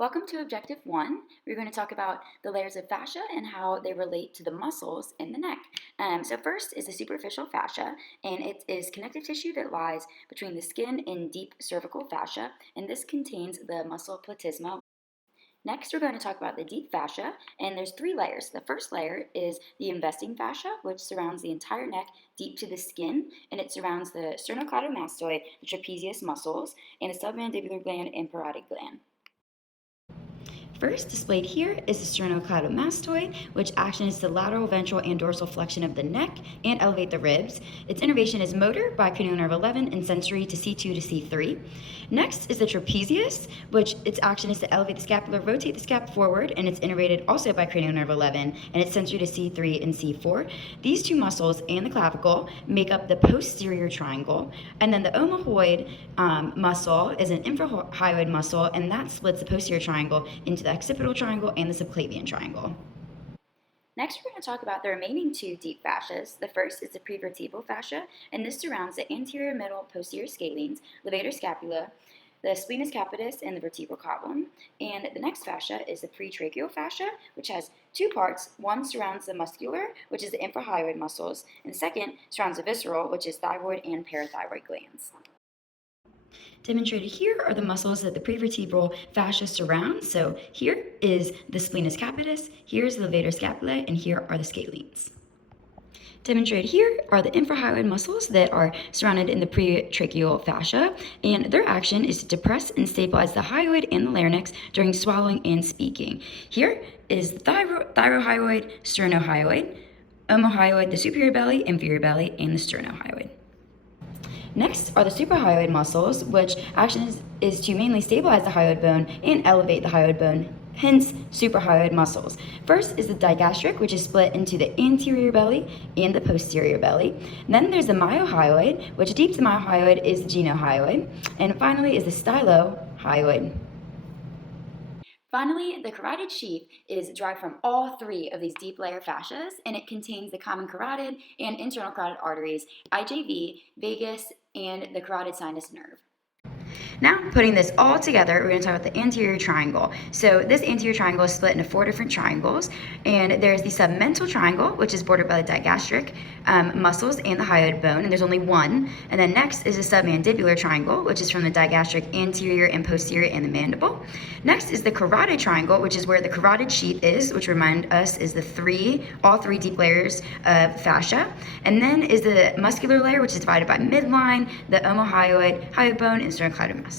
Welcome to Objective 1. We're going to talk about the layers of fascia and how they relate to the muscles in the neck. So first is the superficial fascia, and it is connective tissue that lies between the skin and deep cervical fascia, and this contains the muscle platysma. Next, we're going to talk about the deep fascia, and there's three layers. The first layer is the investing fascia, which surrounds the entire neck deep to the skin, and it surrounds the sternocleidomastoid, the trapezius muscles, and the submandibular gland and parotid gland. First, displayed here is the sternocleidomastoid, which actions the lateral, ventral, and dorsal flexion of the neck and elevate the ribs. Its innervation is motor by cranial nerve 11 and sensory to C2 to C3. Next is the trapezius, which its action is to elevate the scapula, rotate the scap forward, and it's innervated also by cranial nerve 11, and it's sensory to C3 and C4. These two muscles and the clavicle make up the posterior triangle, and then the omohyoid muscle is an infrahyoid muscle, and that splits the posterior triangle into the occipital triangle and the subclavian triangle. Next, we're going to talk about the remaining two deep fascias. The first is the prevertebral fascia, and this surrounds the anterior, middle, posterior scalenes, levator scapula, the splenius capitis, and the vertebral column. And the next fascia is the pretracheal fascia, which has two parts. One surrounds the muscular, which is the infrahyoid muscles, and the second surrounds the visceral, which is thyroid and parathyroid glands. Demonstrated here are the muscles that the prevertebral fascia surrounds. So here is the splenius capitis, here's the levator scapulae, and here are the scalenes. Demonstrated here are the infrahyoid muscles that are surrounded in the pretracheal fascia, and their action is to depress and stabilize the hyoid and the larynx during swallowing and speaking. Here is the thyrohyoid, sternohyoid, omohyoid, the superior belly, inferior belly, and the sternohyoid. Next are the suprahyoid muscles, which action is to mainly stabilize the hyoid bone and elevate the hyoid bone, hence suprahyoid muscles. First is the digastric, which is split into the anterior belly and the posterior belly. Then there's the myohyoid, which deep to the myohyoid is the genohyoid. And finally is the stylohyoid. Finally, the carotid sheath is derived from all three of these deep layer fascias, and it contains the common carotid and internal carotid arteries, IJV, vagus, and the carotid sinus nerve. Now, putting this all together, we're going to talk about the anterior triangle. So this anterior triangle is split into four different triangles, and there's the submental triangle, which is bordered by the digastric muscles and the hyoid bone, and there's only one. And then next is the submandibular triangle, which is from the digastric anterior and posterior and the mandible. Next is the carotid triangle, which is where the carotid sheath is, which remind us is all three deep layers of fascia. And then is the muscular layer, which is divided by midline, the omohyoid, hyoid bone, and sternocleidomastoid.